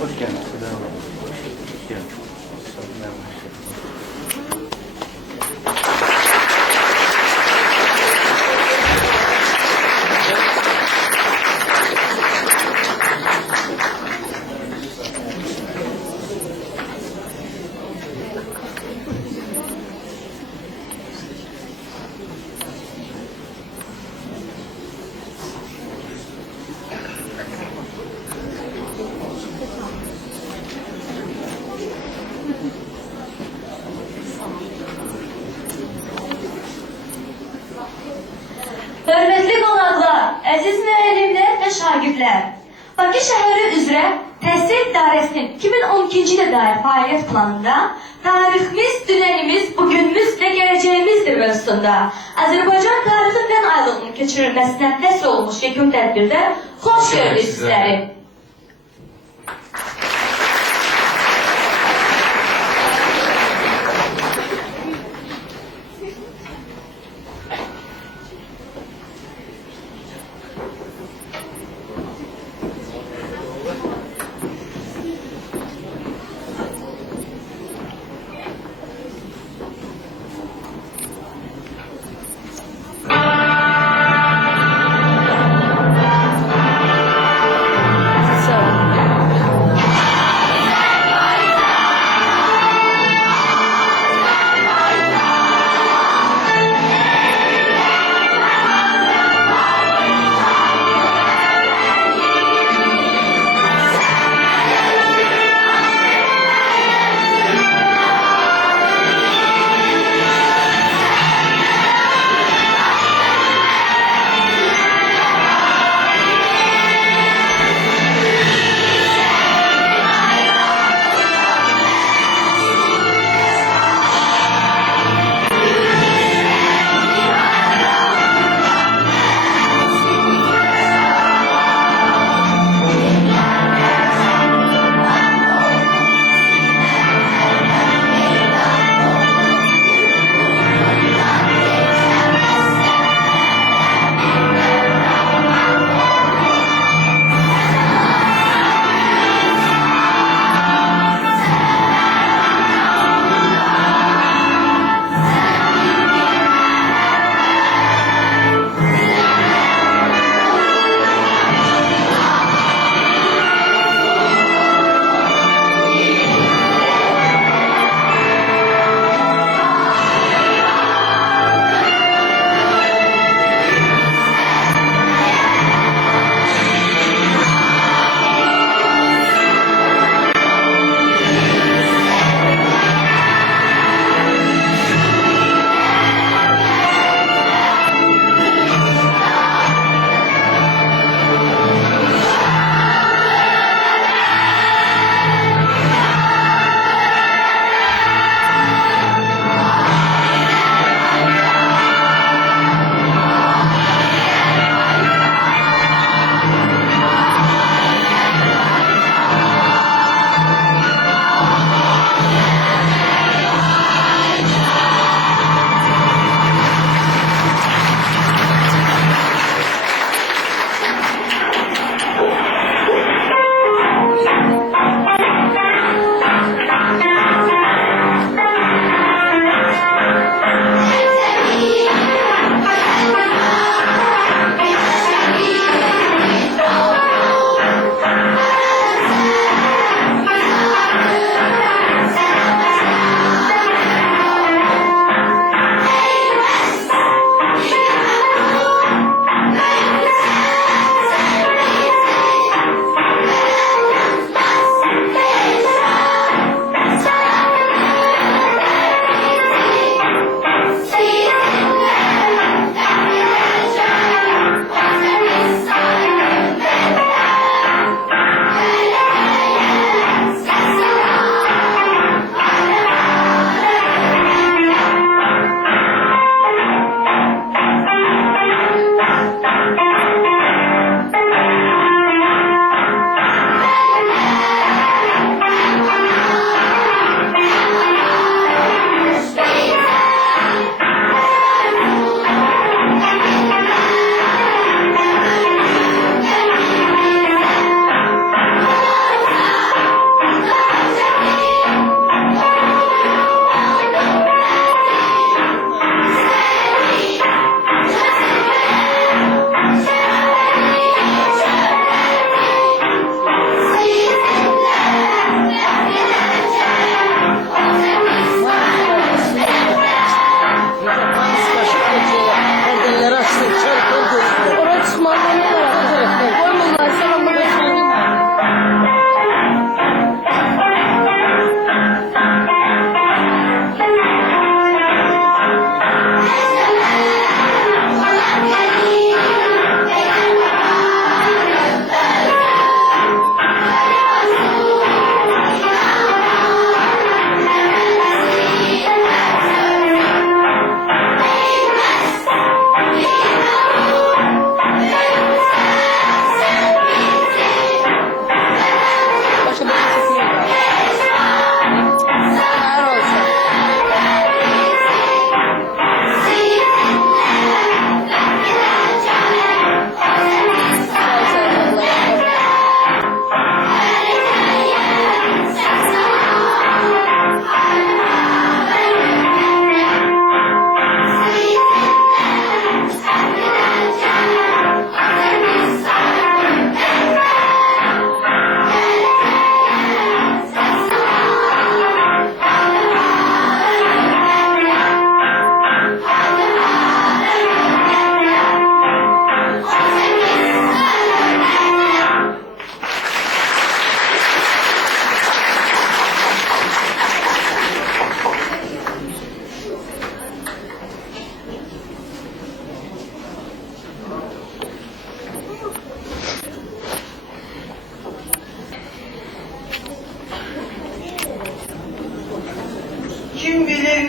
Hoş geldin. Hoş geldin. Hörmətli qonaqlar, əziz müəllimlər və şagirdlər, Bakı şəhəri üzrə Təhsil İdarəsinin 2012-ci ilə dair fəaliyyət planında tariximiz, dünənimiz, bugünümüz və gələcəyimizdir mövzusunda Azərbaycan tarixi fən aylığının keçirilməsinə nəsr olmuş yekun tədbirdə xoş gördük sizləri.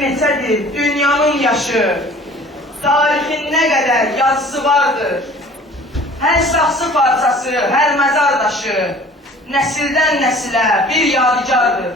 neçədir dünyanın yaşı, tarixin nə qədər yazısı vardır. Hər saxsı parçası, hər məzar daşı, nəsildən nəsilə bir yadigardır.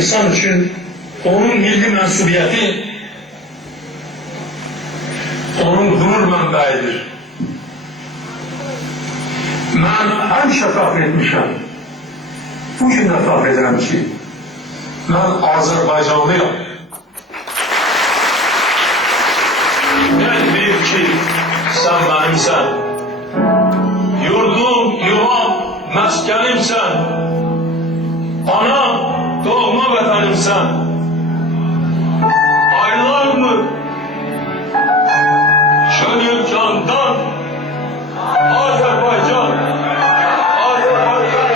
insan için onun milli mensubiyeti onun gurur mənbəyidir. Mən həmişə fəxr etmişəm. Bu gün də fəxr edirəm ki, mən Azərbaycanlıyam. Mən bilib ki, sən mənimsən. Yurdum, yuvam, məskənimsən. Anam, doğma vətənimsən. Aylarmı Gönül candan Azerbaycan, Azerbaycan.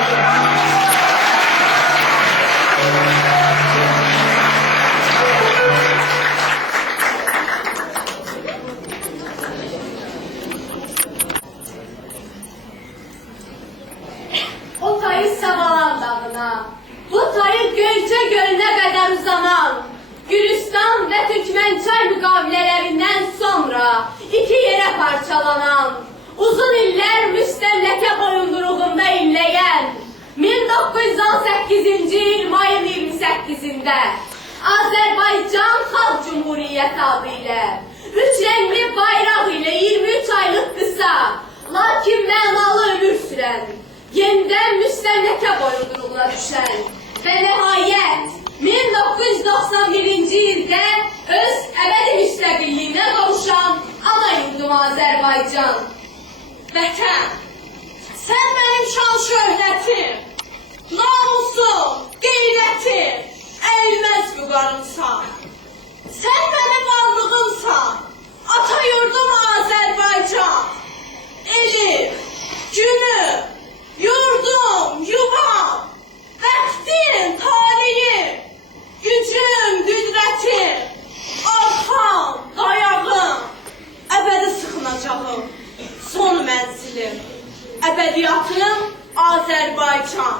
O tayı Savalan dağına, bu tayı Göyçe gölüne kadar uzanan, Gülistan ve Türkmençay mükavilelerinden sonra iki yere parçalanan, uzun iller müstemleke boyunduruğunda inleyen, 1918. yıl mayın 28'inde Azerbaycan Halk Cumhuriyeti adıyla, üç renkli bayrağı ile 23 aylık kısa, lakin mənalı ömür süren, yeniden müstemleke boyunduruğuna düşen ve nihayet 1991. yılda öz ebedi müstəqilliyinə qavuşan ana yurdum Azərbaycan. Vətən, sən mənim şan şöhrətim, namusum, qeyrətim, əyilməz vüqarımsan. Sən mənim varlığımsan, ata yurdum Azərbaycan. Elim, günüm, yurdum, yuvam, bəxtim, talihim, gücüm, qüdrətim, arxam, dayağım, əbədi sıxınacağım, son mənzilim, əbədiyyatım Azərbaycan.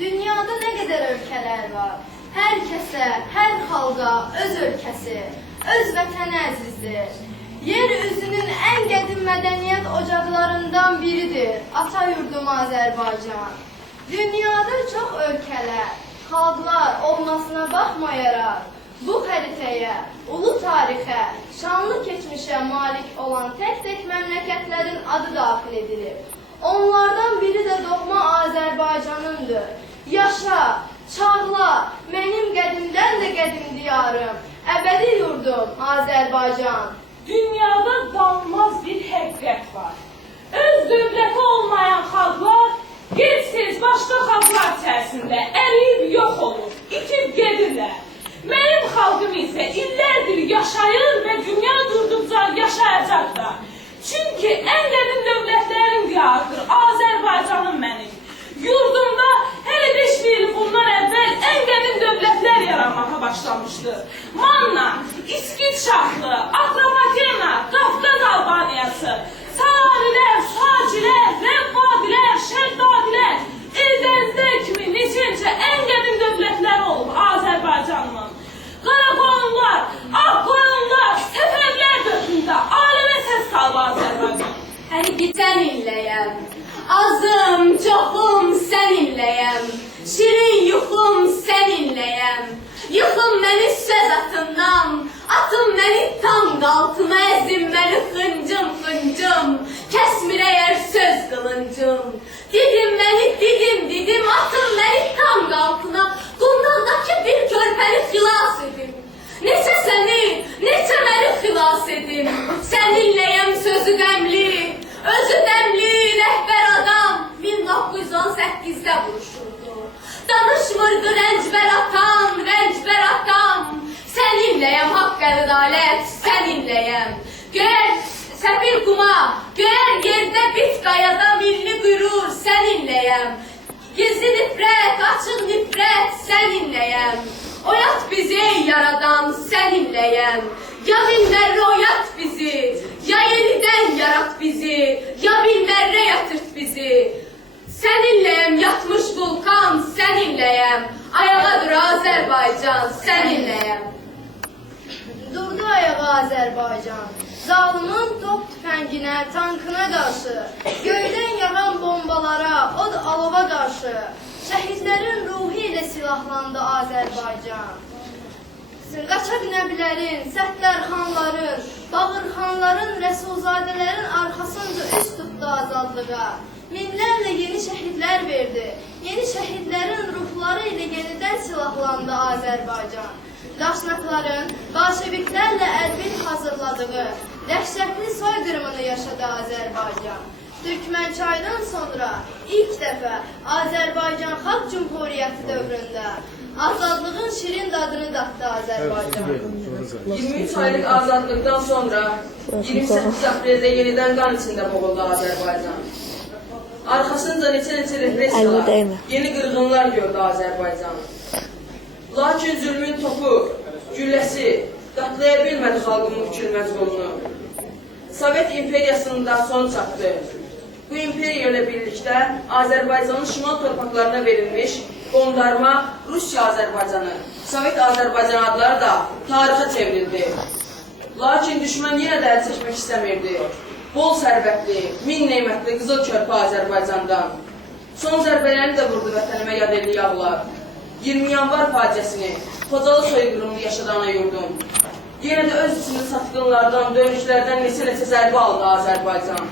Dünyada ne kadar ülkeler var. Herkese, her halka öz ülkesi, öz vətəni əzizdir. Yeryüzünün en qədim medeniyet ocaklarından biridir ata yurdum Azərbaycan. Dünyada çok ülkeler, xalqlar olmasına baxmayaraq, bu xəritəyə, ulu tarixə, şanlı keçmişə malik olan tek məmləkətlərin adı daxil edilir. Onlardan biri de doğma Azərbaycanındır. Yaşa, çağla, mənim qədimdən də qədim diyarım, əbədi yurdum Azərbaycan. Dünyada danmaz bir həqiqət var. Öz dövləti olmayan xalqlar, gec-tez başqa xalqlar içərisində əriyib yox olur, itib gedirlər. Mənim xalqım isə illərdir yaşayır və dünya durduqca yaşayacaq da. Çünki ən qədim dövlətlərin diyarıdır Azərbaycanım mənim. Yurdumda hələ 5 il bundan əvvəl ən qədim dövlətlər yaranmağa başlamışdı. Manna, İskit şahlı, Atropatena, Qafqaz Albaniyası, Sarilər, Sacilər, Rəbbadilər, Şəddadilər, Eldəzdə kimi neçəncə ən qədim dövlətlər olub Azərbaycanımın. Qaraqoyunlar, Ağqoyunlar, səfərlər dördündə aləmə səs salıb Azərbaycan. Həli bitən illəyəm, azım, çoxum səninləyəm, şirin yuxum səninləyəm. Yıxın məni söz atından, atın məni tam qaltıma, əzin məni xıncım xıncım, kəsmir əgər söz qılıncım. Didim məni didim, atın məni tam qaltına, qundağdakı bir körpəni xilas edin. Neçə səni, neçə məni xilas edin, səninləyəm sözü qəmli, özü dəmli, rəhbər adam 1918-də vuruşurdu. Danışmırdı rəncbər atam, səninləyəm haqq ədalət, səninləyəm. Göyər səfir quma, göyər yerdə bit qayada milli qürur, səninləyəm. Gizli nifrət, açıq nifrət, səninləyəm. Oyat bizi ey yaradan, səninləyəm. Ya minlərlə oyat bizi, ya yenidən yarat bizi, ya minlərlə yatırt bizi. Səninləyəm yatmış vulkan, səninləyəm. Ayağa dur Azərbaycan, səninləyəm. Durdu ayağa Azərbaycan. Zalımın top tüfənginə, tankına qarşı, göydən yağan bombalara, od alova qarşı, şəhidlərin ruhu ilə silahlandı Azərbaycan. Qaça binəbilərin, Səttarxanların, Bağırxanların, Rəsulzadələrin arxasınca üst tutdu azadlığa. Minlərlə yeni şəhidlər verdi. Yeni şəhidlərin ruhları ilə yenidən silahlandı Azərbaycan. Daşnaqların, bolşeviklərlə əlbir hazırladığı dəhşətli soyqırımını yaşadı Azərbaycan. Türkmənçaydan sonra ilk dəfə Azərbaycan Xalq Cumhuriyyəti dövründə azadlığın şirin dadını datdı Azərbaycan. 23 aylıq azadlıqdan sonra 28 apreldə yenidən qan içində boğuldu Azərbaycan. Arxasınca neçə repressiyalar, yeni qırğınlar gördü Azərbaycan. Lakin zülmün topu, gülləsi qatlaya bilmədi xalqımın bükülməz qolunu. Sovet imperiyasında son çatdı. Bu imperiya ilə birlikdə Azərbaycanın şimal torpaqlarına verilmiş qondarma Rusiya Azərbaycanı, Sovet Azərbaycan adları da tarixə çevrildi. Lakin düşmən yenə də əl çəkmək istəmirdi. Bol sərvətli, min neymətli qızıl körpü Azərbaycandan. Son zərbələrini də vurdu vətənimə yad elli yağlar. 20 yanvar faciəsini, Xocalı soyqırımını yaşadı ana yurdum. Yenə də öz içində satqınlardan, döyüşlərdən neçə zərbə aldı Azərbaycan.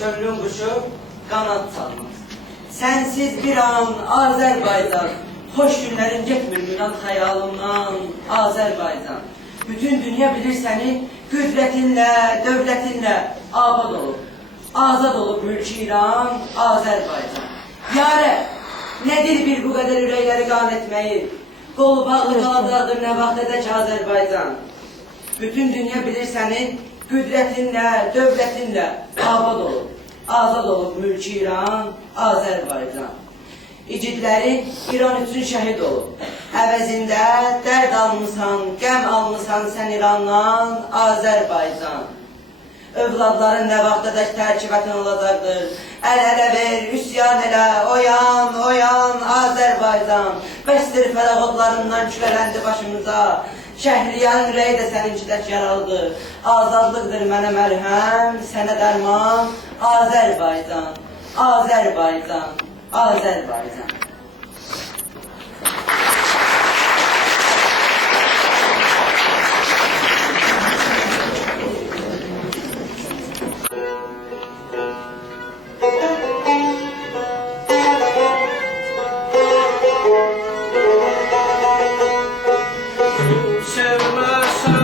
Gönlüm quşu qanad salmaz. Sənsiz bir an Azərbaycan, xoş günlərim getmir münan xəyalımdan Azərbaycan. Bütün dünya bilir səni qüdrətinlə, dövlətinlə abad olub. Azad olub mülk İran, Azərbaycan. Yarə, nədir bir bu qədər ürəkləri qan etməyi? Qol bağlı qaladırdır nə vaxt edək Azərbaycan. Bütün dünya bilir sənin qüdrətinlə, dövlətinlə abad olub. Azad olub mülk İran, Azərbaycan. İgidləri İran üçün şəhid olub. Əvəzində dərd almısan, qəm almısan sən İrandan, Azərbaycan. Övladların nə vaxt edək tərkibətən olacaqdır. Əl-ələ ver, üsyan elə, oyan, oyan, Azərbaycan. Bəstir fərağodlarından külələndi başımıza. Şəhriyənin ürəyi də səninkidə yaralıdır. Azadlıqdır mənə məlhəm, sənə dərman, Azərbaycan, Azərbaycan, Azərbaycan. Sevmezsen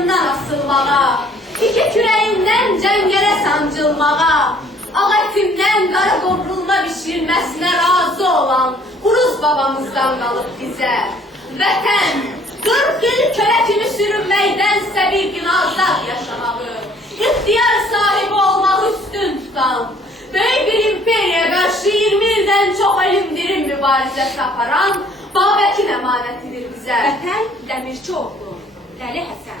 başından asılmağa, iki kürəyindən cəngələ sancılmağa, ağ ətimdən qara qovrulma bişirilməsinə razı olan Uruz babamızdan qalıb bizə. Vətən, 40 il kölə kimi sürünməkdənsə bir gün azad yaşamağı, ixtiyar sahibi olmağı üstün tutan, böyük bir imperiya qarşı 20 ildən çox ölüm-dirim mübarizəsi aparan Babəkin əmanətidir bizə. Vətən Dəmirçioğlu, Dəli Həsən.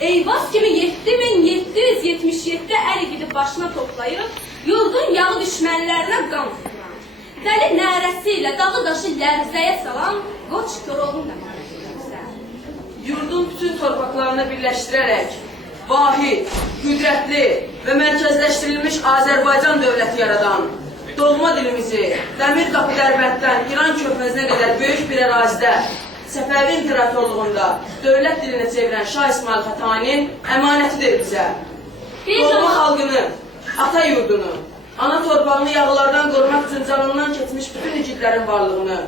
Eyvaz kimi 7777 əli gidib başına toplayıb, yurdun yağı düşmənlərinə qan tuturan, dəli nərəsi ilə dağı daşı lərzəyə salan Qoç Koroğlu'nun əmanətidir bizə. Yurdun bütün torpaqlarını birləşdirərək, vahid, qüdrətli və mərkəzləşdirilmiş Azərbaycan dövləti yaradan, doğma dilimizi Dəmir Qapı Dərbənddən İran körfəzinə qədər böyük bir ərazidə Səfəvi İmperatorluğunda dövlət dilinə çevirən Şah İsmail Xətainin əmanətidir bizə. Doğma xalqını, ata yurdunu, ana torpağını yağılardan qorumaq üçün canından keçmiş bütün igidlərin varlığını,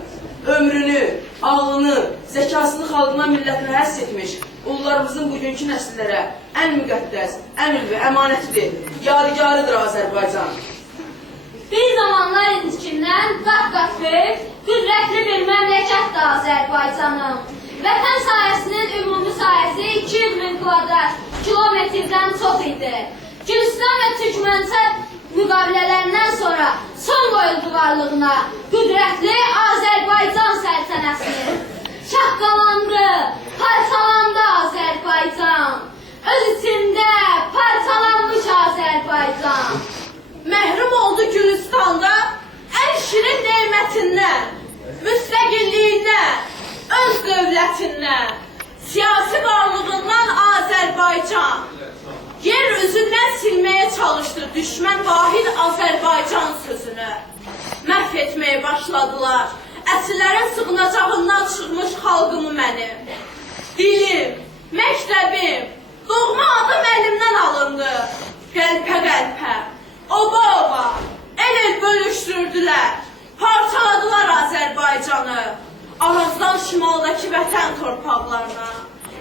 ömrünü, ağlını, zəkasını xalqına, millətinə həsr etmiş ullarımızın bugünkü nəsillərə ən müqəddəs, ən ülvi əmanətidir, yadigarıdır Azərbaycan. Bir zamanlar indikindən qat-qat böyük, qüdrətli bir məmləkətdir Azərbaycanım. Vətən sahəsinin ümumi sahəsi 200 min kvadrat kilometrdən çox idi. Gülüstan və Türkmənsah müqavilələrindən sonra son qoyuldu varlığına qüdrətli Azərbaycan səltənəsinin. Çaqqalandı, parçalandı Azərbaycan. Öz içində parçalanmış Azərbaycan. Məhrum oldu Gülüstanda ən şirin neymətindən, müstəqilliyindən, öz dövlətindən, siyasi varlığından Azərbaycan. Yer üzündən silməyə çalışdı düşmən vahid Azərbaycan sözünü. Məhv etməyə başladılar əsirlərin sığınacağından çıxmış xalqımı mənim. Dilim, məktəbim, doğma adım əlimdən alındı. Qəlpə-qəlpə, oba-oba, el-el bölüşdürdülər, parçaladılar Azərbaycanı. Arazdan şimaldakı vətən torpaqlarına,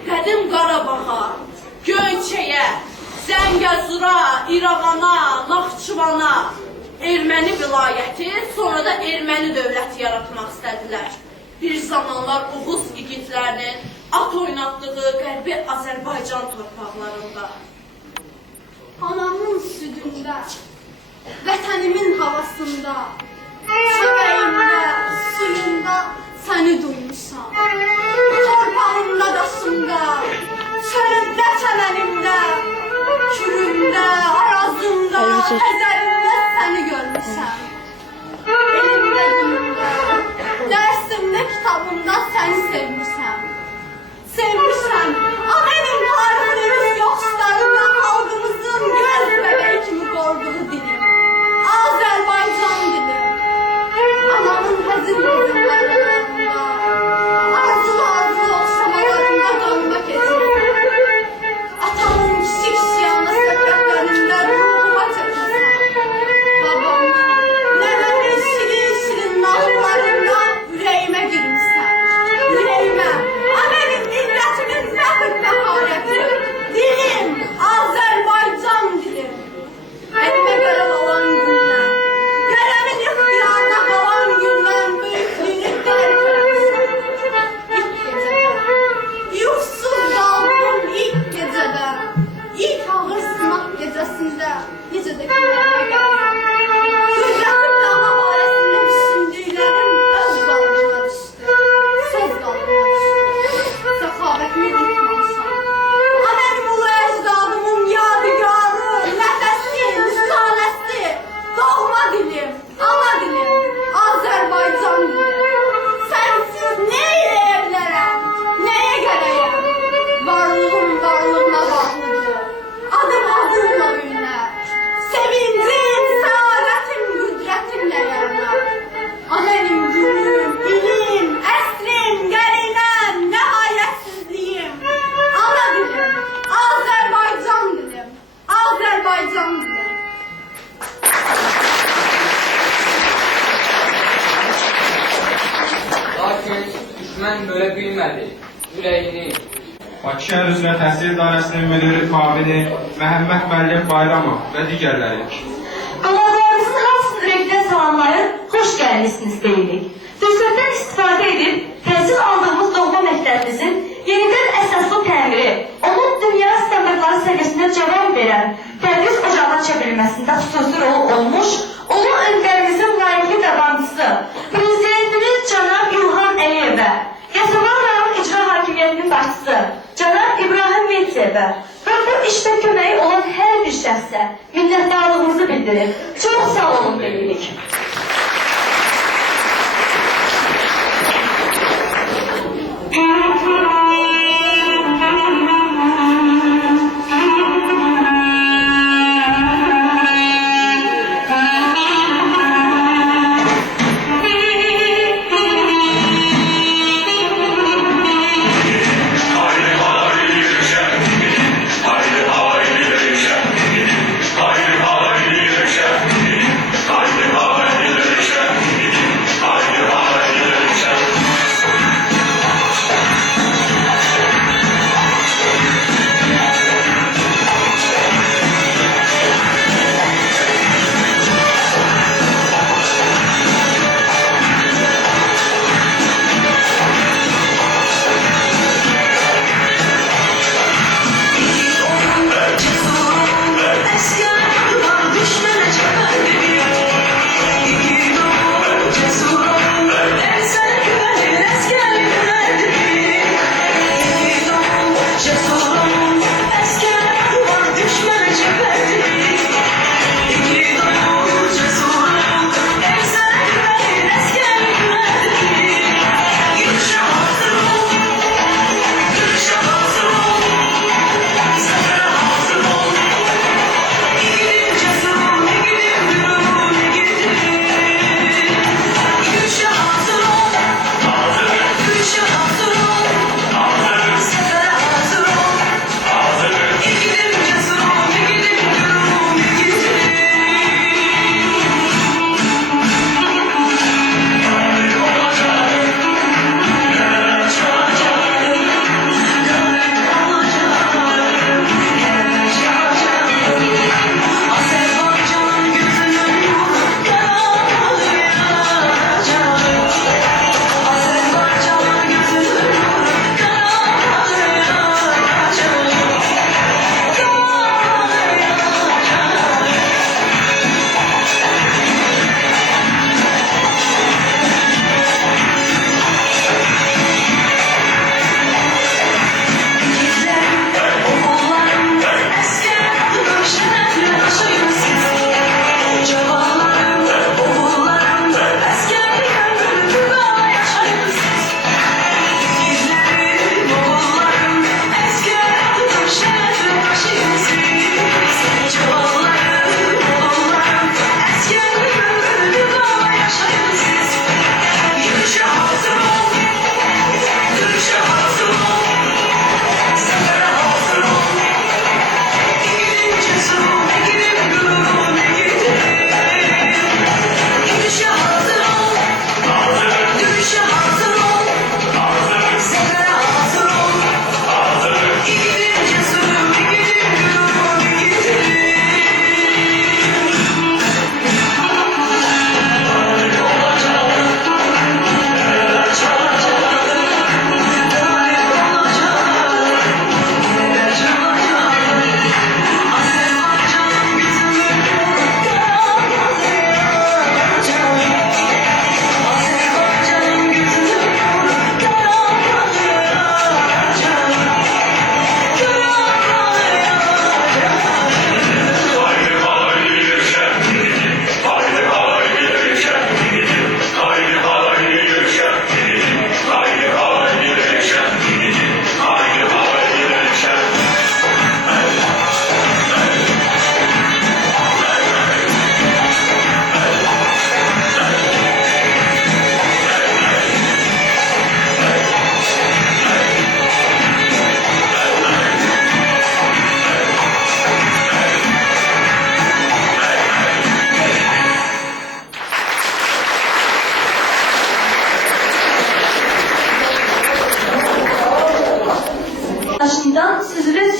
qədim Qarabağa, Göyçəyə, Zəngəzura, İrəvana, Naxçıvana, erməni vilayəti, sonra da erməni dövləti yaratmaq istədilər. Bir zamanlar Oğuz igidlərinin at oynatdığı qərbi Azərbaycan torpaqlarında. Anamın südündə, vətənimin havasında, çöpəyində, suyunda səni duymuşam. Torpağımda, daşımda, çölümdə, çəmənimdə, kürümdə, arazımda, əzəlimdə səni görmüşəm. Elimdə, günümdə, dərsimdə, kitabımda səni sevmişəm. Sevmişəm, mənim tariximiz yoxuşlarında xalqımızın göz bəbəyi kimi qorduğu dilim. Azərbaycan dilim. Anamın həzin hüzünlərində, arzu-arzu oxşamalarında dönmək edirəm. Atamın kiçik-kiçiyana söhbətlərində ruhuma çəkmişəm. Babamın, nəvəmin şirin-şirin nağıllarında ürəyimə girmişəm. Ürəyimə, mənim milletimin fəxr məharəti, dilim, Azərbaycan dilim. Əlimə qələm alan gündən, qələmin ixtiyarına qalan gündən böyüklüyünü dərk etmişəm. İlk gecədə, yuxsuz qaldım ilk gecədə, ilk ağır sınaq gecəsində, necə də gündəmə gəlir. Qüdrətin dağla barəsində düşündüklərim öz qalbına düşdü, söz qalbına düşdü. Səxavətimi unutmamışam. Mənim ulu əcdadımın yadigarı, nəfəsi, müstanəsi, doğma dilim, ana dilim, Azərbaycan dilim. Sənsiz nə eləyə bilərəm, nəyə gələyəm? Varlığım varlığına bağlıdır, adım adımla ünlər. Sevincim, səadətim, qüdrətimlə yaranar. Mənim günüm, ilim, əsrim, gəlinəm, nəhayətsizliyim. Ana dilim, Azərbaycan dilim, Azərbaycan dilim. Lakin düşmən görə bilmədi ürəyini. Bakı şəhər üzrə Təhsil İdarəsinin müdiri müavini Məhəmməd Məllək Bayramov və digərləri. Qonaqlarımızın hamısını ürəkdən salamlayır, xoş gəlmişsiniz deyirik. Fürsətdən istifadə edib, təhsil aldığımız doğma məktəbimizin yenidən əsaslı təmiri, onun dünya standartları səviyyəsində cavab verən tədris ocağına çevrilməsində xüsusi rol olmuş, onun öndərimizin layiqli davamcısı, Prezidentimiz Cənab İlham Əliyevə, Yasamal rayon icra hakimiyyətinin başçısı Cənab İbrahim Medsevə və bu işdə köməyi olan hər bir şəxsə minnətdarlığımızı bildirir. Çox sağ olun deyirik.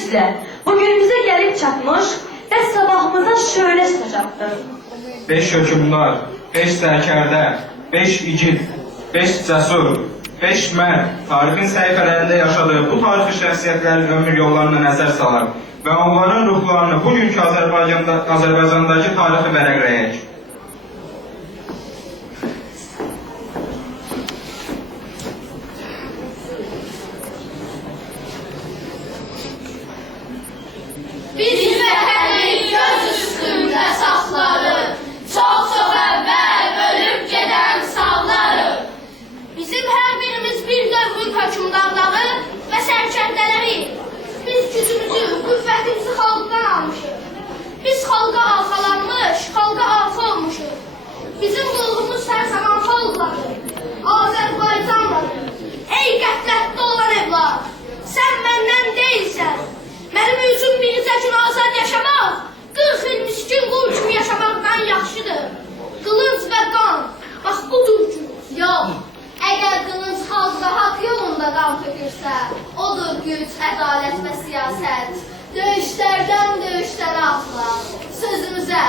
güclə bugünümüzə gəlib çatmış və sabahımıza şöyle çıxacaqdır. 5 hökümdar, 5 sərkərdə, 5 igid, 5 cəsur, 5 mərd tarixin səhifələrində yaşadığı bu tarixi şəxsiyyətlərin ömür yollarına nəzər salar və onların ruhlarını bugünkü Azərbaycandakı tarixi vərəqləyək. Bizim vətəni göz üstündə saxlarıq, çox əvvəl ölüb gedən sağlarıq. Bizim hər birimiz bir dövrün hökümdarları və sərkərdələri. Biz gücümüzü, qüvvətimizi xalqdan almışıq. Biz xalqa arxalanmış, xalqa arxa olmuşuq. Bizim ruhumuz hər zaman xalqladır, Azərbaycanladır. Ey qəflətdə olan evlat, sən məndən deyilsən. Mənim üçün birinizə gün azad yaşamaq, 40 il miskin qul kimi yaşamaqdan yaxşıdır. Qılınc və qan, bax budur ki. Yox, əgər qılınc xalqda haqq yolunda qan tökürsə, odur güc, ədalət və siyasət. Döyüşlərdən döyüşlərə atlar, sözümüzə,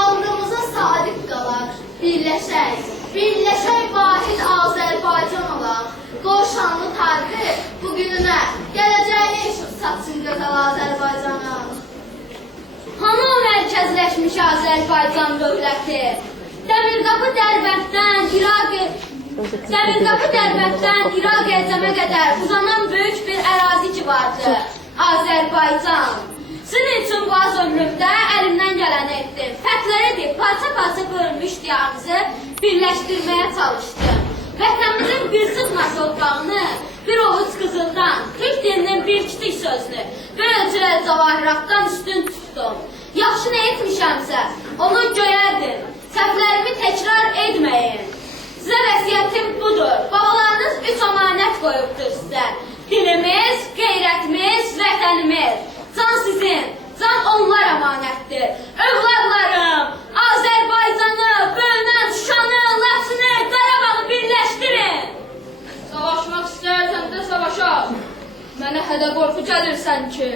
amrımıza sadiq qalaq. Birləşək vahid Azərbaycan olaq. Qoşanlı tarixi bugününə, gələcəyinə işıq satsın gözəl Azərbaycana. Hanı o mərkəzləşmiş Azərbaycan dövləti? Dəmirqapı Dərbətdən İraq Əcəmə qədər uzanan böyük bir ərazi ki vardı, Azərbaycan. Sizin üçün bu az ömrümdə əlimdən gələni etdim. Fətlər edib, parça-parça bölünmüş diyarımızı birləşdirməyə çalışdım. Vətənimizin bir sıxma torpağını, bir ovuc qızıldan, Türk dilinin bir kiçik sözünü, böyləcə cavahiratdan üstün tutdum. Yaxşı nə etmişəmsə, onu göyərdim. Səhvlərimi təkrar etməyin. Sizə vəsiyyətim budur. Babalarınız 3 amanət qoyubdur sizə. Dilimiz, qeyrətimiz, vətənimiz. Can sizin, can onlar əmanətdir. Övladlarım, Azərbaycanı, bölünən Şuşanı, Laçını, Qarabağı birləşdirin. Savaşmaq istəyərsən də savaşaq. Mənə hədə qorxu gəlirsən ki,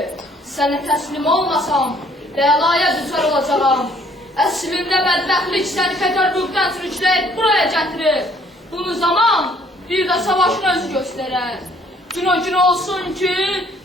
sənə təslim olmasam, bəlaya düçar olacağam. Əslində bədbəxtlik səni Peterburqdan sürükləyib buraya gətirir. Bunu zaman bir də savaşın özü göstərər. Gün o gün olsun ki,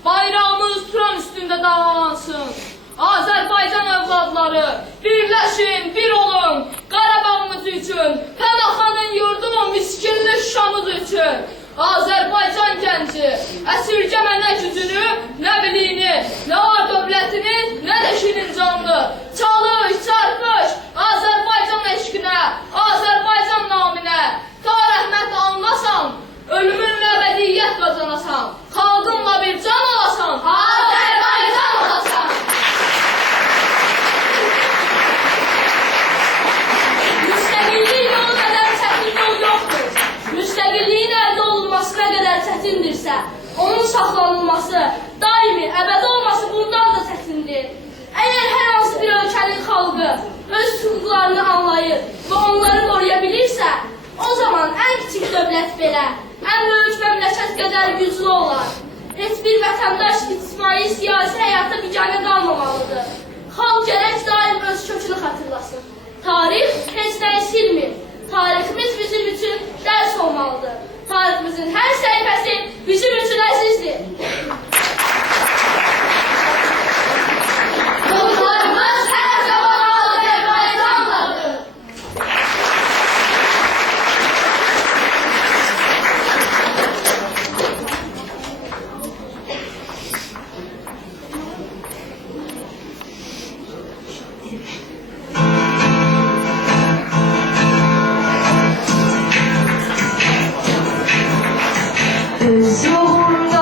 bayrağımız Turan üstündə dalalansın. Azərbaycan övladları, birləşin, bir olun, Qarabağımız üçün, Pənahxanın yurdumun miskinli Şuşamız üçün. Azərbaycan gənci, əsirgəmə nə gücünü, nə biliyini, nə var dövlətini, nə də şirin canlı. Çalış, çarpış, Azərbaycan eşqinə, Azərbaycan naminə. Ta rəhmət anlasan, ölümün əbədiyyət qazanasan, xalqınla bir can olasan, Azərbaycan olasan. Müstəqillik yolu qədər çətin yol yoxdur. Müstəqilliyin əldə olunması nə qədər çətindirsə, onun saxlanılması, daimi, əbədi olması bundan da çətindir. Əgər hər hansı bir ölkənin xalqı öz hüquqlarını anlayır və onları qoruya bilirsə, o zaman ən kiçik dövlət belə, ən böyük məmləkət qədər güclü olar. Heç bir vətəndaş ictimai siyasi həyatda biganə qalmamalıdır. Xalq gərək daim öz kökünü xatırlasın. Tarix heç nəyi silmir. Tariximiz bizim üçün dərs olmalıdır. Tariximizin hər səhifəsi bizim üçün əzizdir. Yollarımız hər zaman Azərbaycanladır. Biz yolunda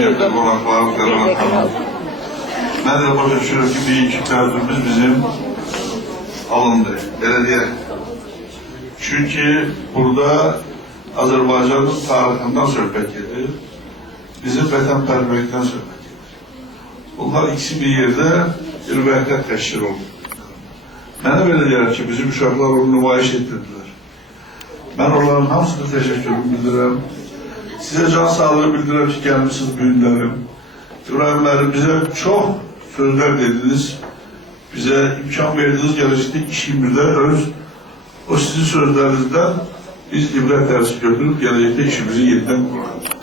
kıymetli konaklar, Karan Hanım. Ben de başa düşürüm ki büyük tedbirimiz bizim alındı, belediye. Çünkü burada Azerbaycan'ın tarihinden söhbət gedir, bizim vətənpərvərlikdən söhbət gedir. Bunlar ikisi bir yerde bir vəhdət təşkil oldu. Mənə belə deyər ki, bizim uşaqlar onu nümayiş etdirdiler. Ben onların hamısına teşekkürümü bildirəm. Size can sağlığı bildirəm ki, gelmişsiniz bu günlərim. İbrahim müəllim, bize çok sözler dediniz. Bize imkan verdiniz, gelecekte işimizde öz o sizin sözlerinizden biz ibrət dərsi götürüp gelecekte işimizi yeniden kuralım.